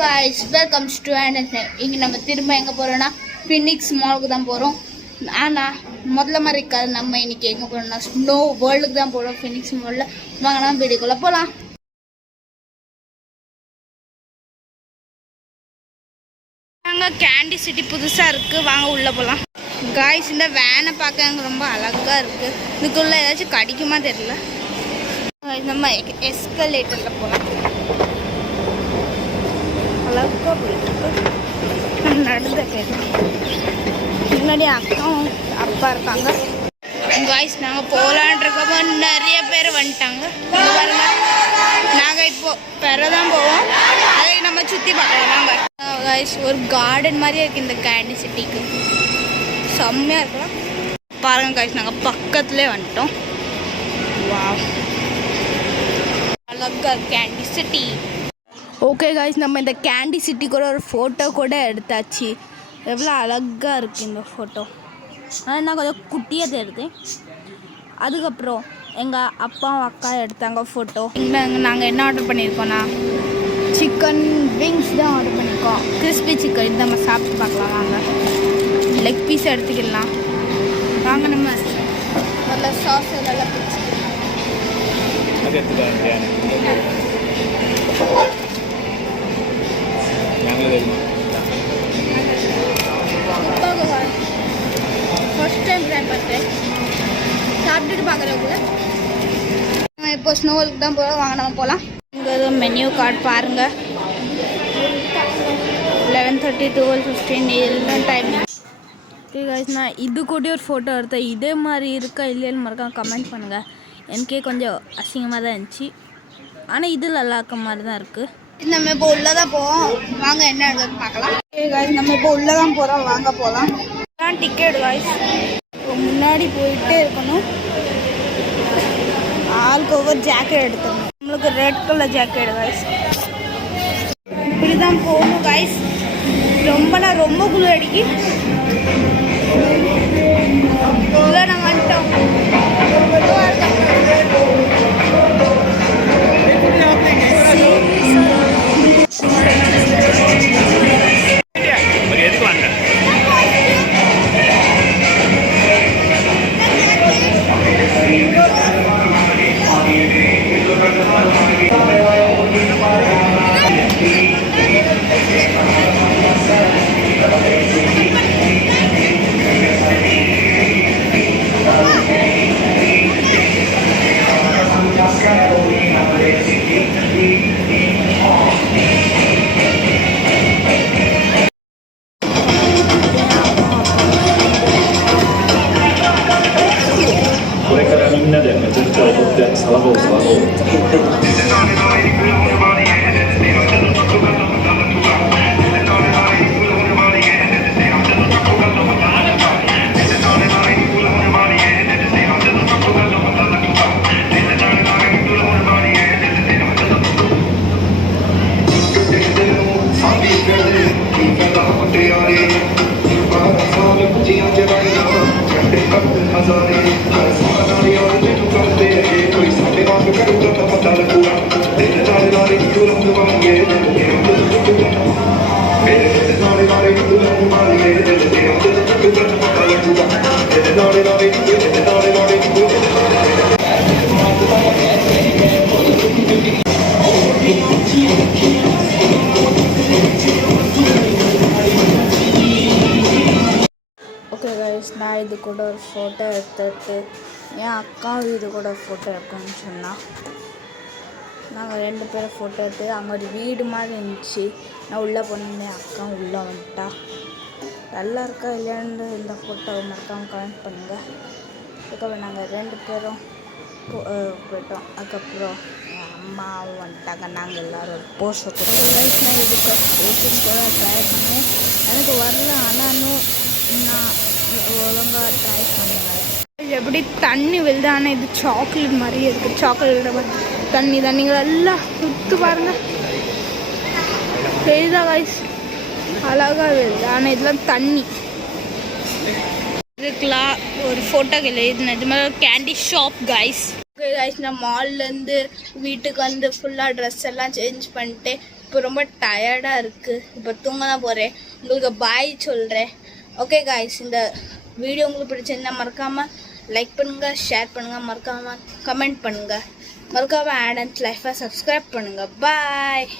guys, welcome to Anderson. இங்க நம்ம திரும்ப எங்க போறோம்னா ஃபினிக்ஸ் மாலுக்கு தான் போறோம். ஆனா முதல்ல மாதிரி இருக்காது. நம்ம இன்னைக்கு எங்க போறோம்னா ஸ்னோ வேர்ல்டுக்கு தான் போறோம். ஃபினிக்ஸ் மால்ல வாங்க நம்ம வீடியோக்குள்ள போலாம். அங்க கேண்டி சிட்டி புதுசா இருக்கு, வாங்க உள்ள போலாம். காய்ஸ், இந்த வேனை பார்க்க ரொம்ப அழகா இருக்கு. இதுக்குள்ள ஏதாச்சும் கடிக்குமா தெரியல. நம்ம எஸ்கலேட்டர்ல போலாம். அழகா போயிட்டு நடந்த முன்னாடி அக்காவும் அப்பா இருக்காங்க. காய்ஸ், நாங்கள் போகலான்றப்போ நிறைய பேர் வந்துட்டாங்க. பாருங்க, நாங்கள் இப்போ பெறதான் போவோம். அதை நம்ம சுற்றி பார்க்கலாம். வாங்க காய்ஸ், ஒரு கார்டன் மாதிரியே இருக்குது இந்த கேண்டி சிட்டிக்கு. செம்மையாக இருக்கலாம் பாருங்க காய்ஸ். நாங்கள் பக்கத்துலேயே வந்துட்டோம். வா, அழகா கேண்டி சிட்டி. ஓகே காய்ஸ், நம்ம இந்த கேண்டி சிட்டி கூட ஒரு ஃபோட்டோ கூட எடுத்தாச்சு. எவ்வளோ அழகாக இருக்குது இந்த ஃபோட்டோ. ஆனால் நான் கொஞ்சம் குட்டியாக தெரியுது. அதுக்கப்புறம் எங்கள் அப்பாவும் அக்கா எடுத்தாங்க ஃபோட்டோ. நாங்கள் என்ன ஆர்டர் பண்ணியிருக்கோன்னா சிக்கன் விங்ஸ் தான் ஆர்டர் பண்ணியிருக்கோம். கிறிஸ்பி சிக்கன் இது நம்ம சாப்பிட்டு பார்க்கலாம். வாங்க லெக் பீஸ் எடுத்துக்கலாம். வாங்க நம்ம நல்லா சாஸ் எல்லாம் பிடிச்சிக்கலாம். ஃபர்ஸ்ட் டைம் ட்ரை பண்ணுறேன், சாப்பிட்டுட்டு பார்க்குறவங்க. நம்ம இப்போ ஸ்னோவுக்கு தான் போகிறோம். வாங்க நம்ம போகலாம். இங்கே ஒரு மெனு கார்டு பாருங்கள். 11:30 12:15 இதெல்லாம் டைம். ஓகே காய்ஸ், நான் இது கூட ஒரு ஃபோட்டோ எடுத்தேன். இதே மாதிரி இருக்கா இல்லையான்னு மறக்காம கமெண்ட் பண்ணுங்கள். எனக்கே கொஞ்சம் அசிங்கமாக தான் இருந்துச்சு, ஆனால் இது நல்லா இருக்க மாதிரி தான் இருக்குது. நம்ம இப்போ உள்ளே தான் போவோம். வாங்க என்ன எடுத்து பார்க்கலாம். ஓகே காய்ஸ், நம்ம இப்போ உள்ளே தான் போகிறோம். வாங்க போகலாம். தான் டிக்கெட் காய்ஸ். முன்னாடி போயிட்டே இருக்கணும். ஆளுக்கு ஒவ்வொரு ஜாக்கெட் எடுத்தோம். நம்மளுக்கு ரெட் கலர் ஜாக்கெட் காய்ஸ். இப்படி தான் போகணும் காய்ஸ். ரொம்ப குளிர் அடிக்கி. உள்ளே நாங்கள் வந்துட்டோம். ஓகே கைஸ், நான் இது கூட ஒரு ஃபோட்டோ எடுத்துட்டு என் அக்காவும் இது கூட ஒரு ஃபோட்டோ எடுக்கணும்னு சொன்னால் நாங்கள் 2 பேரும் ஃபோட்டோ எடுத்து அங்கே ஒரு வீடு மாதிரி இருந்துச்சு. நான் உள்ளே போனேன், அக்காவும் உள்ளே வந்துட்டா. நல்லா இருக்கா இல்லையான்னு இந்த ஃபோட்டோவை மறக்காமல் கமெண்ட் பண்ணுங்கள். அதுக்கப்புறம் நாங்கள் 2 பேரும் போயிட்டோம். அதுக்கப்புறம் என் அம்மாவும் வந்துட்டாங்க. நாங்கள் எல்லோரும் ஒரு போஸ்டர் கொடுத்தோம். நான் இதுக்கு ஸ்டேஷன் கூட ட்ரை பண்ணேன். எனக்கு வரல, ஆனாலும் நான் ஒழுங்காக ட்ரை பண்ணுவேன். எப்படி தண்ணி விழுது, ஆனால் இது சாக்லேட் மாதிரியே இருக்குது. சாக்லேட் மாதிரி தண்ணிகள் எல்லாம் சுற்று பாருங்கள். தெரியுதா காய்ஸ், அழகாக விழுது. ஆனால் இதெல்லாம் தண்ணி. இதுக்கெலாம் ஒரு ஃபோட்டோ இல்லை. இது மாதிரி candy shop guys. Okay guys, நான் மால்லேருந்து வீட்டுக்கு வந்து ஃபுல்லாக ட்ரெஸ் எல்லாம் சேஞ்ச் பண்ணிட்டு இப்போ ரொம்ப டயர்டாக இருக்குது. இப்போ தூங்க தான் போகிறேன். உங்களுக்கு பாய் சொல்கிறேன். ஓகே காய்ஸ், இந்த வீடியோ உங்களுக்கு பிடிச்சிருந்தா மறக்காமல் லைக் பண்ணுங்கள், ஷேர் பண்ணுங்கள், மறக்காமல் கமெண்ட் பண்ணுங்கள், மறக்காமல் ஆட் அண்ட் லைஃபை சப்ஸ்கிரைப் பண்ணுங்கள். பாய்.